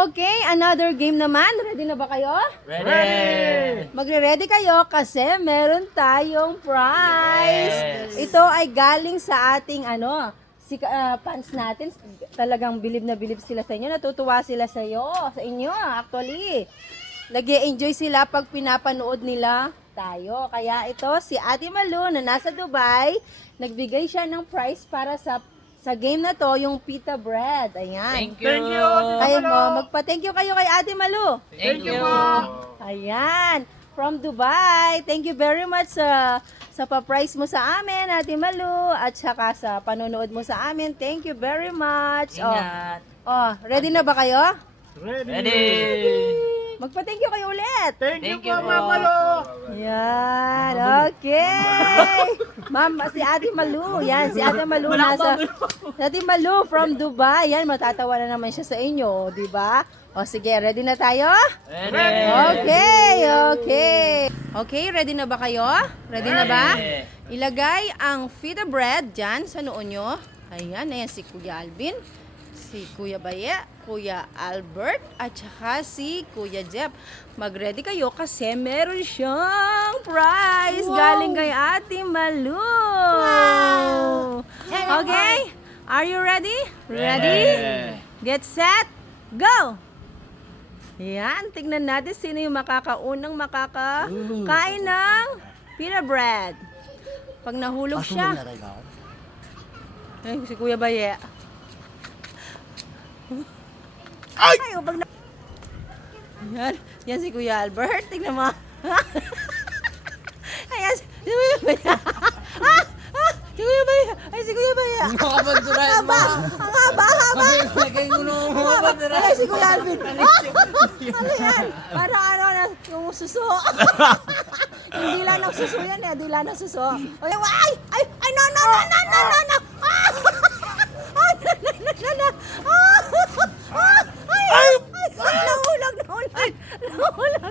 Okay, another game naman. Ready na ba kayo? Ready! Magre-ready kayo kasi meron tayong prize. Yes. Ito ay galing sa ating fans natin. Talagang bilib na bilib sila sa inyo. Natutuwa sila sa inyo actually. Nag-e-enjoy sila pag pinapanood nila tayo. Kaya ito si Ate Malu na nasa Dubai, nagbigay siya ng prize para sa game na to, yung pita bread. Ayan. Thank you! Kayo mo, magpa-thank you kayo kay Ate Malu. Thank you! Ayan, from Dubai. Thank you very much sa pa-price mo sa amin, Ate Malu, at saka sa panonood mo sa amin. Thank you very much. Ingat! Ready na ba kayo? Ready! Magpa-thank you kayo ulit. Thank you po, Mama Lo! Yan, okay. Ma'am, si Ate Malu. Yan, si Ate Malu si Ate Malu from Dubai. Yan, matatawa na naman siya sa inyo, di ba? O sige, ready na tayo? Ready! Okay, ready na ba kayo? Ready na ba? Ready. Ilagay ang pita bread dyan sa noo nyo. Ayan si Kuya Alvin, si Kuya Baye, Kuya Albert, at saka si Kuya Jeff. Mag-ready kayo kasi meron siyang prize galing kay Ate Malu. Okay? Are you ready? Ready? Get set, go! Yan, tignan natin sino yung makakaunang makakain ng pita bread. Pag nahulog siya. Ay, si Kuya Baye. Ay! Pag yan si Kuya Albert. Tignan mo. Ayan, si Kuya Baye. Si Kuya Baye. Ay, si Kuya Baye. Ang haba. Ay, si Kuya Alvin. Ano yan? Parang yung suso. Yung dila ng suso yan eh. Dila ng suso. Ay, no.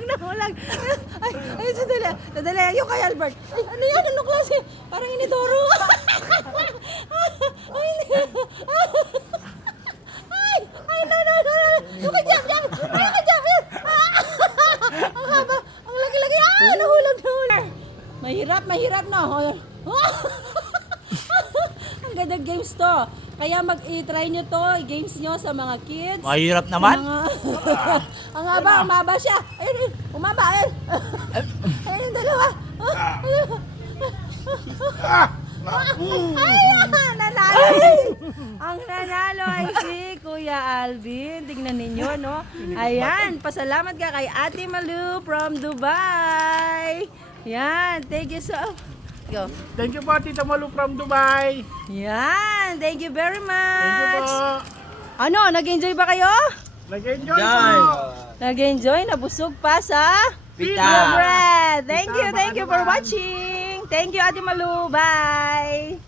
Nahulag. Ay, sadali. Yung kay Albert. Ay, ano yan? Ano klase? Parang inidoro. Ay, no. Yung kay Jeff. Ang haba. Ang laki-laki. Nahulog. Mahirap na. Ang ganda games to. Kaya mag-try nyo to, games nyo sa mga kids. Mahirap naman? Ang haba, umaba siya. Ayun, umaba. Ayun yung dalawa. Nanalo. Ang nanalo ay si Kuya Alvin. Tingnan ninyo, no? Ayan, pasalamat ka kay Ate Malu from Dubai. Yan, thank you so. Go. Thank you po, Tita Malu from Dubai. Yan, thank you very much. Thank you po. Ano, nag-enjoy ba kayo? Nag-enjoy Enjoy. po. Nag-enjoy, nabusog pa sa Pita! bread. Thank Pita, you for baka naman. watching. Thank you, Ate Malu. Bye.